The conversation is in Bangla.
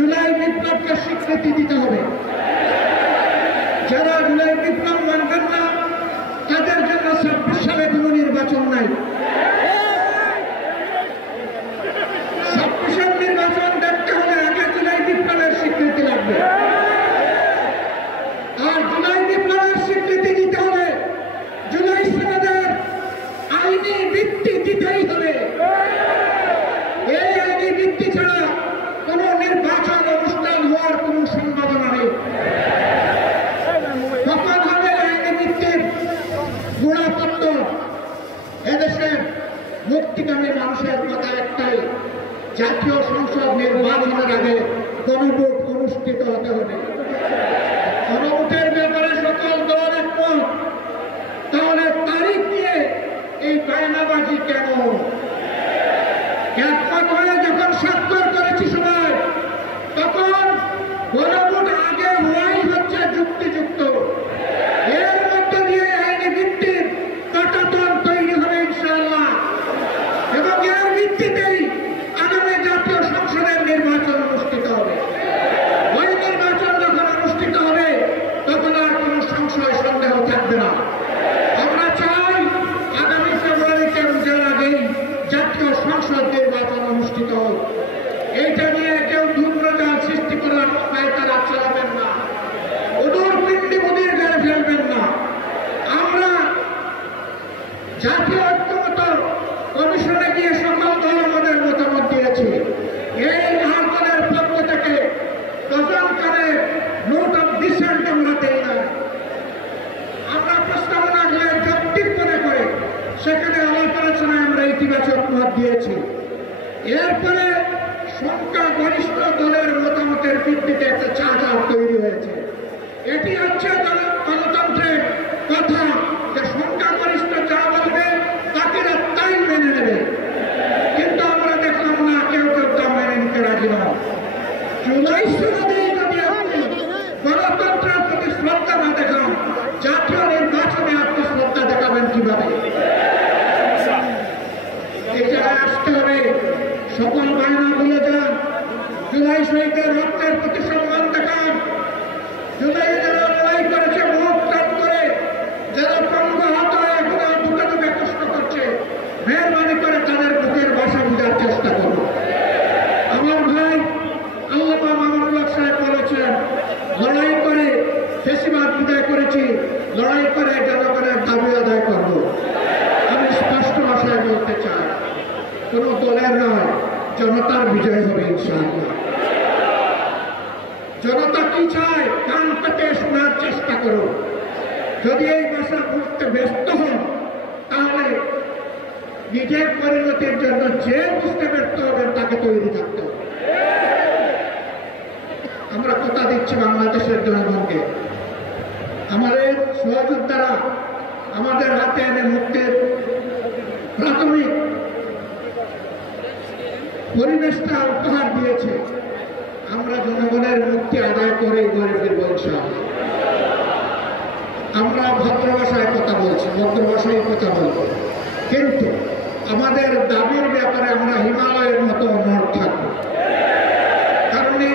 জুলাই বিপ্লবকে স্বীকৃতি দিতে হবে। যারা জুলাই বিপ্লব মানবেন না তাদের জন্য 26 সালে কোনো নির্বাচন নাই। 26 নির্বাচন দেখতে হলে আগে জুলাই বিপ্লবের স্বীকৃতি লাগবে। আর জুলাই বিপ্লবের স্বীকৃতি দিতে হলে জুলাই সনদের আইনি ভিত্তি দিতেই হবে। এই আইনি ভিত্তি ছাড়া কোন নির্বাচন অনুষ্ঠান হওয়ার কোন সম্ভাবনা নেই। কখন হবে আইনি ভিত্তির গুণাপত্র? এদেশের মুক্তিকামী মানুষের কথা একটাই, জাতীয় সংসদ নির্বাচনের আগে গণভোট অনুষ্ঠিত হতে হবে। গণভোটের ব্যাপারে সকল দল একমত, তাহলে তারিখ নিয়ে এই বায়নাবাজি কেন? একমত হয়ে যখন স্বাক্ষর করেছি সবাই, তখন গণভোট আগে হওয়াই হচ্ছে যুক্তিযুক্ত। এর মধ্য দিয়ে আইনি ভিত্তির কাটাতন তৈরি হবে ইনশাআল্লাহ, এবং এর ভিত্তিতেই আগামী জাতীয় সংসদের নির্বাচন অনুষ্ঠিত হবে। ওই নির্বাচন যখন অনুষ্ঠিত হবে তখন আর কোন সংশয় সন্দেহ থাকবে না। আমরা চাই আগামী ফেব্রুয়ারিতে রোজার আগেই জাতীয় সংসদ নির্বাচন অনুষ্ঠিত হোক। এইটা নিয়ে কেউ ধূম্রজাল সৃষ্টি করার পায়তারা চালাবেন না, ওদূর পিণ্ডি মুদির গায়ে ফেলবেন না। আমরা জাতীয় ঐক্যমত্য কমিশনে গিয়ে সকল দল আমাদের মতামত দিয়েছি। এই মহাদলের পক্ষ থেকে ডজনখানেক নোট অফ ডিসেন্ট আমরা দেই না। আমরা প্রস্তাবনা যৌক্তিক মনে করে সেখানে আলাপ আলোচনায় আমরা ইতিবাচক মত দিয়েছি। এরপরে সংখ্যাগরিষ্ঠ দলের মতামতের ভিত্তিতে একটা চার্টার তৈরি হয়েছে। এটি হচ্ছে গণতন্ত্রের কথা, যে সংখ্যাগরিষ্ঠ যা বলবে বাকিরা তাই মেনে নেবে। কিন্তু আমরা দেখলাম না, কেউ কেউ তা মেনে নিতে রাজি নয়। জুলাই সনদেই যদি আপনি গণতন্ত্রের প্রতি শ্রদ্ধা না দেখান, জাতীয় নির্বাচনে আপনি শ্রদ্ধা দেখাবেন কিভাবে? এই জায়গায় আসতে হবে। সকল বায়না ভুলে যান, জুলাই শহীদের রক্তের প্রতি সম্মান দেখান। জুলাই যারা লড়াই করেছে মুখ টান করে, যারা পঙ্গহাত হয়ে এখন বুকে বুকে কষ্ট করছে, মেহরবানি করে তাদের বুকের ভাষা বোঝার চেষ্টা করুন। আমার ভাই আল্লামা মামুনুল হক সাহেব বলেছেন, লড়াই করে ফেসিবাদ বিদায় করেছি, লড়াই করে জনগণের দাবি আদায় করব। আমি স্পষ্ট ভাষায় বলতে চাই, কোন দলের নয়, জনতার বিজয় হবে ইনশাআল্লাহ। জনতা কি চায় কান পেতে শোনার চেষ্টা করো। যদি এই ভাষা বুঝতে ব্যস্ত হন, তাহলে নিজের পরিণতির জন্য যে বুঝতে ব্যর্থ হবেন তাকে তৈরি থাকতে হবে। আমরা কথা দিচ্ছি বাংলাদেশের জনগণকে, আমাদের সহযোদ্ধারা আমাদের হাতে এনে মুক্তির প্রাথমিক পরিবেশটা উপহার দিয়েছে। আমরা জনগণের মুক্তি আদায় করে ঘরে ফিরবো ইনশাআল্লাহ। আমরা ভদ্র ভাষায় কথা বলছি, ভদ্র ভাষায় কথা বলবো, কিন্তু আমাদের দাবির ব্যাপারে আমরা হিমালয়ের মতো অনড় থাকবো। কারণ এই